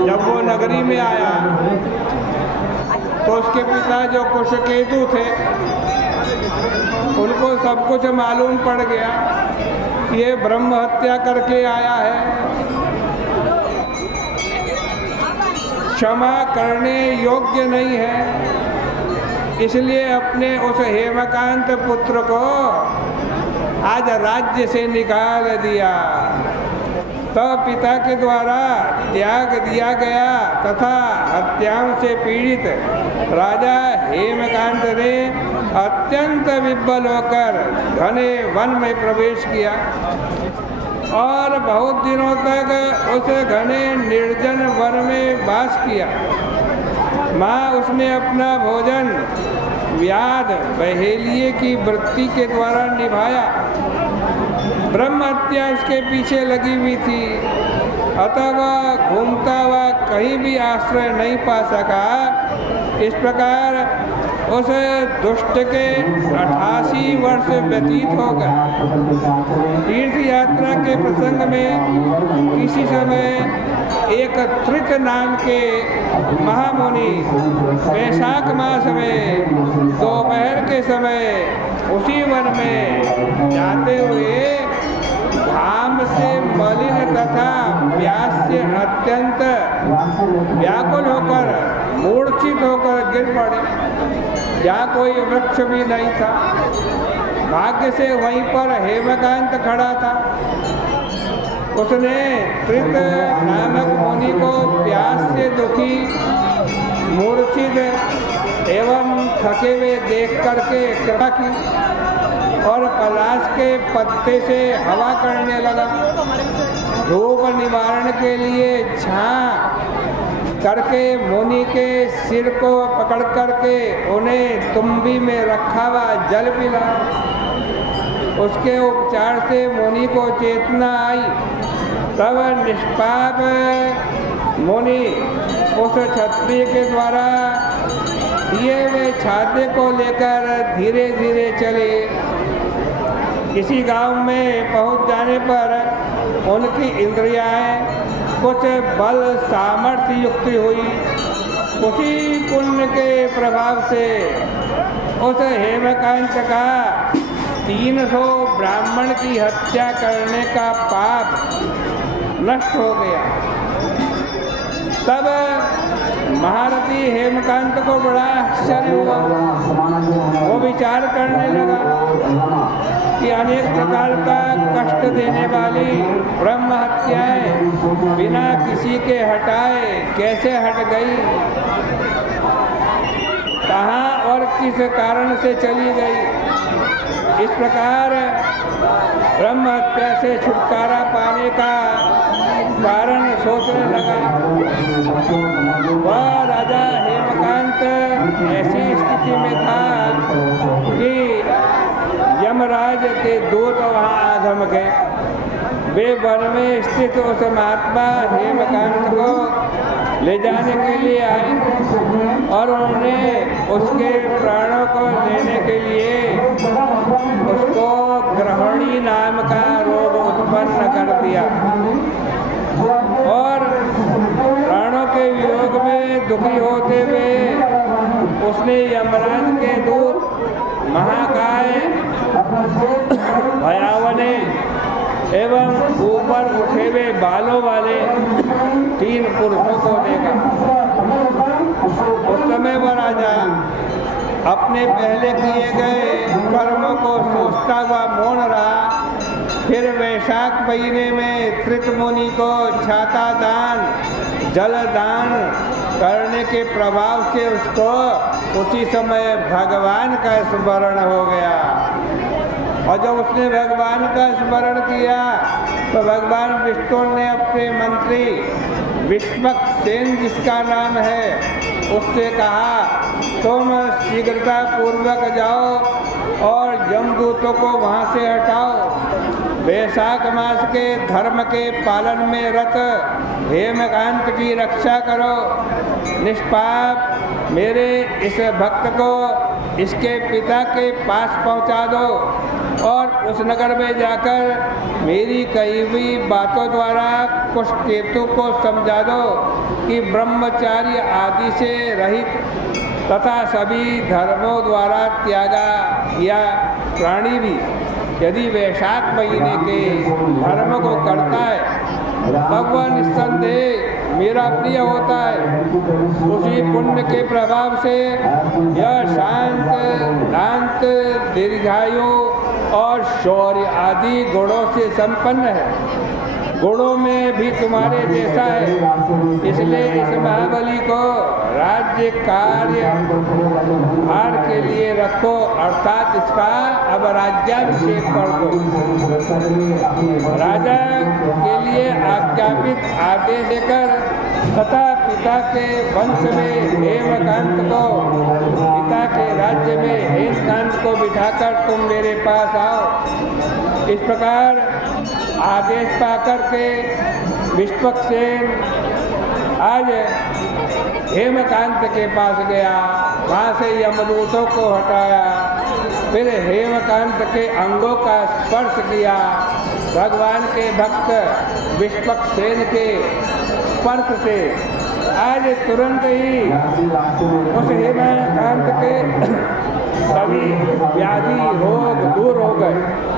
जब वो नगरी में आया तो उसके पिता जो कुशकेतु थे उनको सब कुछ मालूम पड़ गया, ये ब्रह्म हत्या करके आया है, क्षमा करने योग्य नहीं है, इसलिए अपने उस हेमकांत पुत्र को आज राज्य से निकाल दिया। तो पिता के द्वारा त्याग दिया गया तथा हत्याओं से पीड़ित राजा हेमकांत ने अत्यंत विह्वल होकर घने वन में प्रवेश किया और बहुत दिनों तक उस घने निर्जन वन में वास किया। माँ उसने अपना भोजन व्याध बहेलिये की वृत्ति के द्वारा निभाया। ब्रह्म हत्या उसके पीछे लगी हुई थी, अतः वह घूमता हुआ कहीं भी आश्रय नहीं पा सका। इस प्रकार उस दुष्ट के 88 वर्ष व्यतीत हो गए। तीर्थ यात्रा के प्रसंग में किसी समय एक त्रित नाम के महामुनि वैशाख मास में दोपहर के समय उसी वन में जाते हुए घाम से मलिन तथा प्यास से अत्यंत व्याकुल होकर मूर्छित होकर गिर पड़े। जहाँ कोई वृक्ष भी नहीं था। भाग्य से वहीं पर हेमकांत खड़ा था। उसने त्रित नामक मुनि को प्यास से दुखी, मूर्छित एवं थके हुए देख करके कृपा की और पलाश के पत्ते से हवा करने लगा। धूप निवारण के लिए छां करके मुनि के सिर को पकड़ करके उन्हें तुम्बी में रखा हुआ जल पिला। उसके उपचार से मुनि को चेतना आई। तब निष्पाप मुनि उस क्षत्रिय के द्वारा दिए हुए छाते को लेकर धीरे धीरे चले। किसी गांव में पहुंच जाने पर उनकी इंद्रियाएं कुछ बल सामर्थ्य युक्त हुई। उसी पुण्य के प्रभाव से उस हेमकांत का 300 ब्राह्मण की हत्या करने का पाप नष्ट हो गया। तब महारथी हेमकांत को बड़ा आश्चर्य हुआ। वो विचार करने लगा कि अनेक प्रकार का कष्ट देने वाली ब्रह्म हत्याएं बिना किसी के हटाए कैसे हट गई, कहाँ और किस कारण से चली गई। इस प्रकार ब्रह्म हत्या से छुटकारा पाने का कारण सोचने लगा। वह राजा हेमकांत ऐसी स्थिति में था कि यमराज के दूत वहाँ आगम गए। वे वन में स्थित उस महात्मा हेमकांत को ले जाने के लिए आए और उन्होंने उसके प्राणों को लेने के लिए उसको ग्रहणी नाम का रोग उत्पन्न कर दिया और प्राणों के वियोग में दुखी होते हुए उसने यमराज के दूत महाकाय, भयावने एवं ऊपर उठे हुए बालों वाले 3 पुरुषों को देखा। उस समय वह राजा अपने पहले किए गए कर्मों को सोचता हुआ मौन रहा। फिर वैशाख महीने में त्रित मुनि को छाता दान, जल दान करने के प्रभाव से उसको उसी समय भगवान का स्मरण हो गया। और जब उसने भगवान का स्मरण किया तो भगवान विष्णु ने अपने मंत्री विश्वक्सेन जिसका नाम है उससे कहा, तुम शीघ्रता पूर्वक जाओ और यमदूतों को वहाँ से हटाओ। वैशाख मास के धर्म के पालन में रत हेमकांत की रक्षा करो। निष्पाप मेरे इस भक्त को इसके पिता के पास पहुँचा दो। और उस नगर में जाकर मेरी कही हुई बातों द्वारा कुछ केतु को समझा दो कि ब्रह्मचार्य आदि से रहित तथा सभी धर्मों द्वारा त्यागा या प्राणी भी यदि वैशाख महीने के धर्म को करता है भगवान निस्संदेह मेरा प्रिय होता है। उसी पुण्य के प्रभाव से यह शांत, दांत, दीर्घायु और शौर्य आदि गुणों से संपन्न है। गुणों में भी तुम्हारे जैसा है। इसलिए इस महाबली को राज्य कार्य भार के लिए रखो, अर्थात इसका अब राज्याभिषेक कर दो। राजा के लिए आज्ञापित आदेश देकर तथा पिता के वंश में हेमकांत को, पिता के राज्य में हेमकांत को बिठाकर तुम मेरे पास आओ। इस प्रकार आदेश पाकर के विष्पकसेन आज हेमकांत के पास गया, वहाँ से यमदूतों को हटाया, फिर हेमकांत के अंगों का स्पर्श किया। भगवान के भक्त विष्पकसेन के स्पर्श से आज तुरंत ही उस हेमकांत के सभी व्याधि रोग दूर हो गए।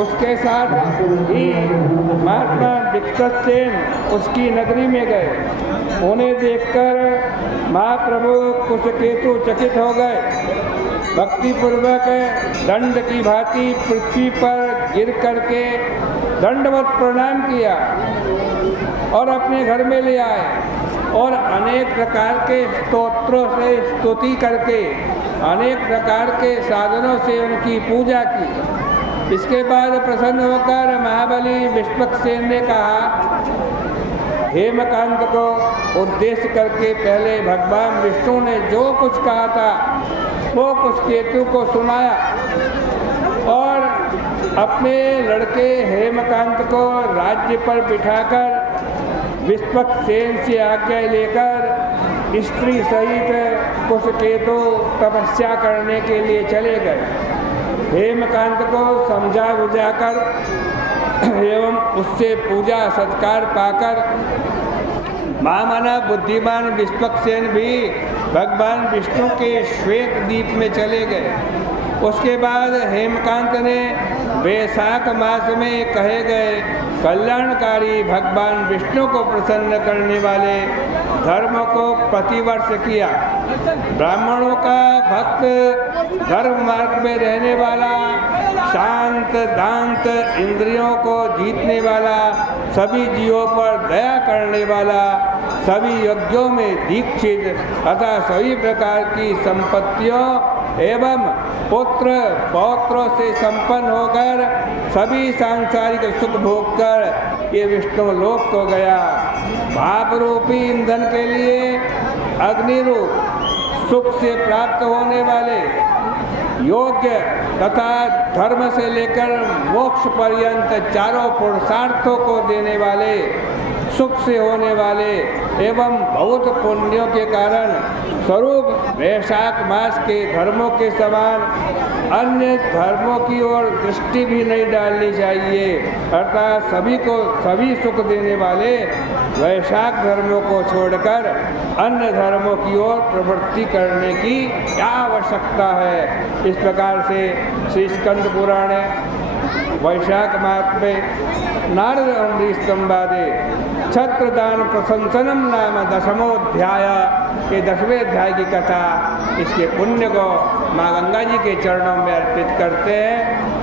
उसके साथ ही महात्मा विष्पकसेन उसकी नगरी में गए। उन्हें देखकर महाप्रभु कुशकेतु चकित हो गए। भक्तिपूर्वक दंड की भांति पृथ्वी पर गिर करके दंडवत प्रणाम किया और अपने घर में ले आए और अनेक प्रकार के स्तोत्रों से स्तुति करके अनेक प्रकार के साधनों से उनकी पूजा की। इसके बाद प्रसन्न होकर महाबली विष्पकसेन ने कहा, हेमकांत को उद्देश्य करके पहले भगवान विष्णु ने जो कुछ कहा था वो कुशकेतु को सुनाया और अपने लड़के हेमकांत को राज्य पर बिठाकर विष्पकसेन से आज्ञा लेकर स्त्री सहित कुशकेतु तपस्या करने के लिए चले गए। हेमकांत को समझा बुझाकर एवं उससे पूजा सत्कार पाकर महामना बुद्धिमान विष्पकसेन भी भगवान विष्णु के श्वेत द्वीप में चले गए। उसके बाद हेमकांत ने वैशाख मास में कहे गए कल्याणकारी भगवान विष्णु को प्रसन्न करने वाले धर्म को प्रतिवर्ष किया। ब्राह्मणों का भक्त, धर्म मार्ग में रहने वाला, शांत, दांत, इंद्रियों को जीतने वाला, सभी जीवों पर दया करने वाला, सभी यज्ञों में दीक्षित तथा सभी प्रकार की संपत्तियों एवं पुत्र पौत्रों से संपन्न होकर सभी सांसारिक सुख भोग कर ये विष्णु लोक को गया। भाप रूपी ईंधन के लिए अग्नि रूप सुख से प्राप्त होने वाले योग्य तथा धर्म से लेकर मोक्ष पर्यंत चारों पुरुषार्थों को देने वाले, सुख से होने वाले एवं बहुत पुण्यों के कारण स्वरूप वैशाख मास के धर्मों के समान अन्य धर्मों की ओर दृष्टि भी नहीं डालनी चाहिए। अर्थात सभी को सभी सुख देने वाले वैशाख धर्मों को छोड़कर अन्य धर्मों की ओर प्रवृत्ति करने की क्या आवश्यकता है। इस प्रकार से श्री स्कंद पुराण वैशाख मास में नारद अम्बरीश संवादे छत्रदान प्रशंसनम नाम दशमोध्याय के 10वें अध्याय की कथा, इसके पुण्य को माँ गंगा जी के चरणों में अर्पित करते हैं।